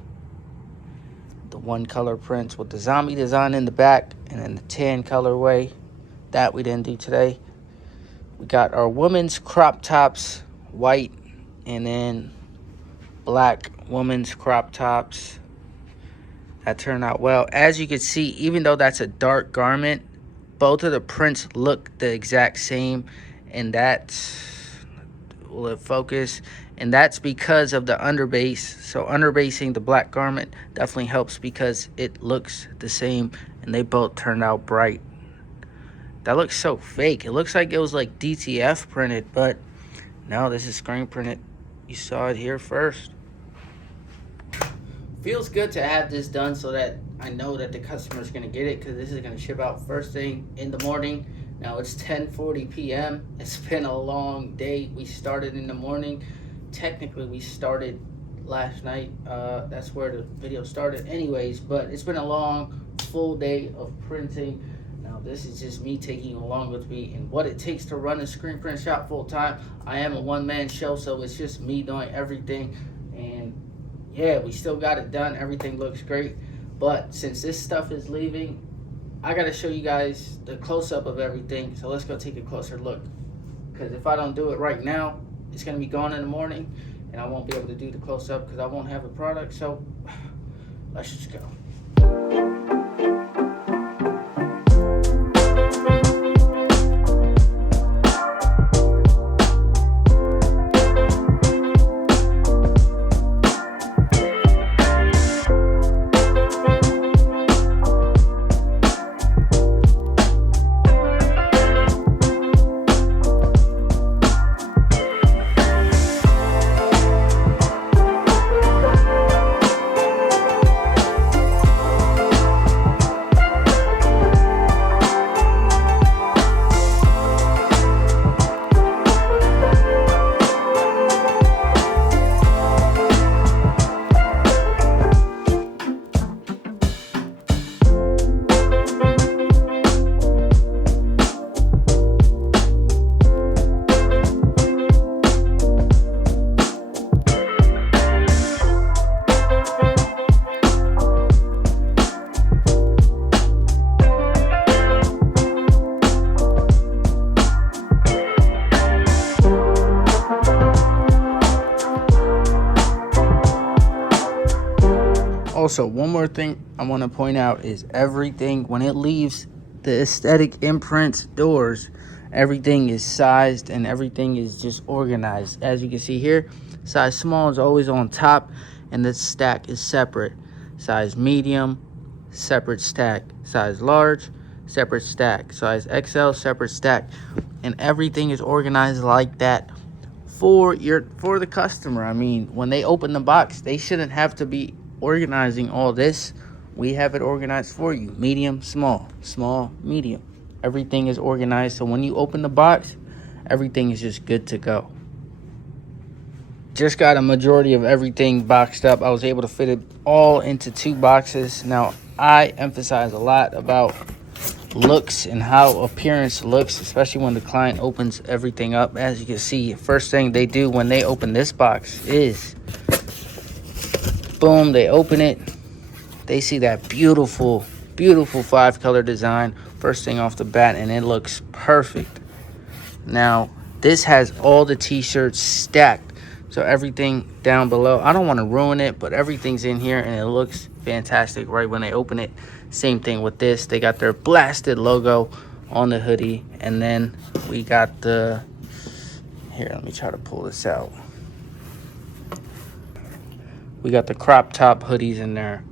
The 1-color prints with the zombie design in the back, and then the tan colorway that we didn't do today. We got our women's crop tops, white, and then black women's crop tops. That turned out well. As you can see, even though that's a dark garment, both of the prints look the exact same, and that's, will it focus? And that's because of the underbase. So underbasing the black garment definitely helps because it looks the same, and they both turned out bright. That looks so fake. It looks like it was like DTF printed, but no, this is screen printed. You saw it here first. Feels good to have this done so that I know that the customer's gonna get it, because this is gonna ship out first thing in the morning. Now it's 10:40 p.m. It's been a long day. We started in the morning. Technically we started last night. That's where the video started anyways, but it's been a long full day of printing. Now this is just me taking you along with me and what it takes to run a screen print shop full time. I am a one-man show, so it's just me doing everything, and yeah, we still got it done. Everything looks great, but since this stuff is leaving, I gotta show you guys the close-up of everything. So let's go take a closer look, because if I don't do it right now, it's gonna be gone in the morning and I won't be able to do the close-up because I won't have a product. So let's just go. Also, one more thing I want to point out is everything, when it leaves the aesthetic Imprints doors, everything is sized and everything is just organized. As you can see here, size small is always on top and the stack is separate. Size medium, separate stack. Size large, separate stack. Size XL, separate stack. And everything is organized like that for the customer. I mean, when they open the box, they shouldn't have to be organizing all this. We have it organized for you. Medium, small, small, medium. Everything is organized, so when you open the box, everything is just good to go. Just got a majority of everything boxed up. I was able to fit it all into 2 boxes. Now, I emphasize a lot about looks and how appearance looks, especially when the client opens everything up. As you can see, first thing they do when they open this box is boom, they open it, they see that beautiful 5-color design first thing off the bat, and it looks perfect. Now this has all the t-shirts stacked, so everything down below, I don't want to ruin it, but everything's in here and it looks fantastic right when they open it. Same thing with this, they got their blasted logo on the hoodie, and then we got the, here, let me try to pull this out. We got the crop top hoodies in there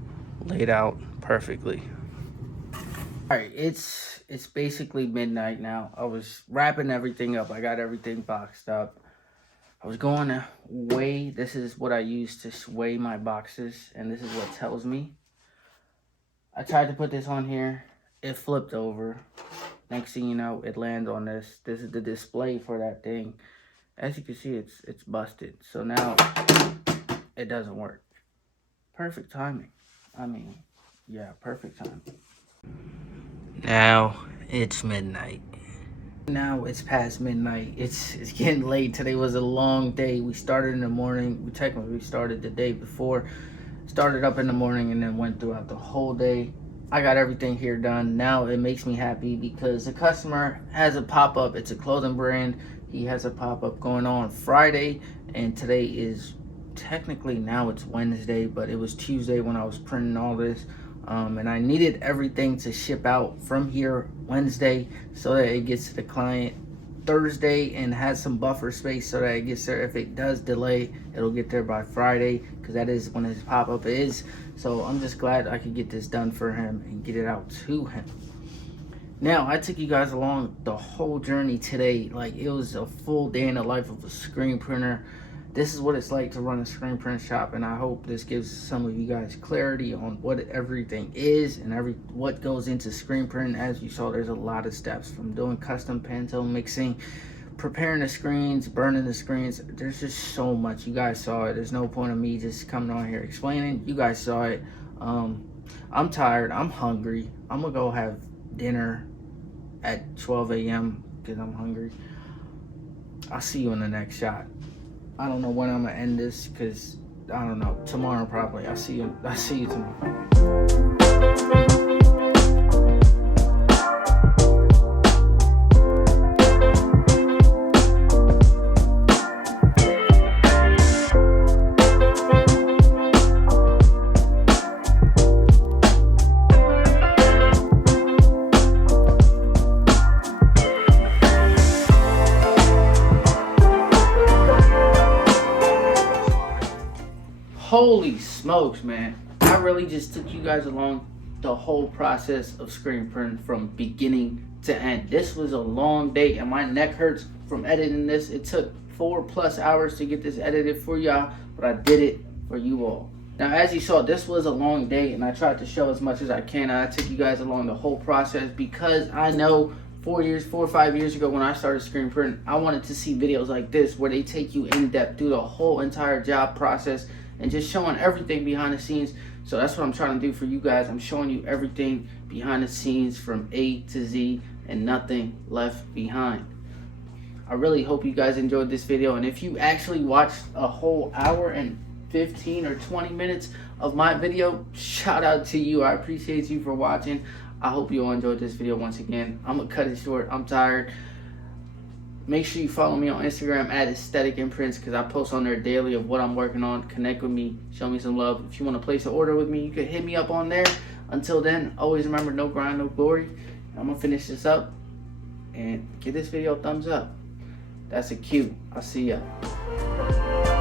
laid out perfectly. All right, it's basically midnight now. I was wrapping everything up. I got everything boxed up. I was going to weigh. This is what I use to weigh my boxes, and this is what tells me. I tried to put this on here. It flipped over. Next thing you know, it landed on this. This is the display for that thing. As you can see, it's busted. So now it doesn't work. Perfect timing. I mean, yeah, perfect timing. Now it's midnight. Now it's past midnight. It's getting late. Today was a long day. We started in the morning. We technically started the day before. Started up in the morning and then went throughout the whole day. I got everything here done. Now it makes me happy because the customer has a pop-up. It's a clothing brand. He has a pop-up going on Friday, and today is technically, now it's Wednesday, but it was Tuesday when I was printing all this. And I needed everything to ship out from here Wednesday so that it gets to the client Thursday and has some buffer space so that it gets there. If it does delay, it'll get there by Friday, because that is when his pop-up is. So I'm just glad I could get this done for him and get it out to him. Now, I took you guys along the whole journey today. Like, it was a full day in the life of a screen printer. This is what it's like to run a screen print shop, and I hope this gives some of you guys clarity on what everything is and what goes into screen printing. As you saw, there's a lot of steps, from doing custom Pantone mixing, preparing the screens, burning the screens. There's just so much. You guys saw it. There's no point of me just coming on here explaining. You guys saw it. I'm tired. I'm hungry. I'm gonna go have dinner at 12 a.m. because I'm hungry. I'll see you in the next shot. I don't know when I'm gonna end this, because I don't know, tomorrow probably. I'll see you tomorrow. Holy smokes, man. I really just took you guys along the whole process of screen printing from beginning to end. This was a long day and my neck hurts from editing this. It took 4+ hours to get this edited for y'all, but I did it for you all. Now, as you saw, this was a long day and I tried to show as much as I can. I took you guys along the whole process because I know 4 or 5 years ago when I started screen printing, I wanted to see videos like this where they take you in depth through the whole entire job process and just showing everything behind the scenes. So that's what I'm trying to do for you guys. I'm showing you everything behind the scenes from A to Z and nothing left behind. I really hope you guys enjoyed this video, and if you actually watched a whole hour and 15 or 20 minutes of my video, shout out to you. I appreciate you for watching. I hope you all enjoyed this video once again. I'm gonna cut it short. I'm tired. Make sure you follow me on Instagram at Aesthetic Imprints, because I post on there daily of what I'm working on. Connect with me, show me some love. If you want to place an order with me, you can hit me up on there. Until then, always remember, no grind, no glory. I'm going to finish this up and give this video a thumbs up. That's a cue. I'll see ya.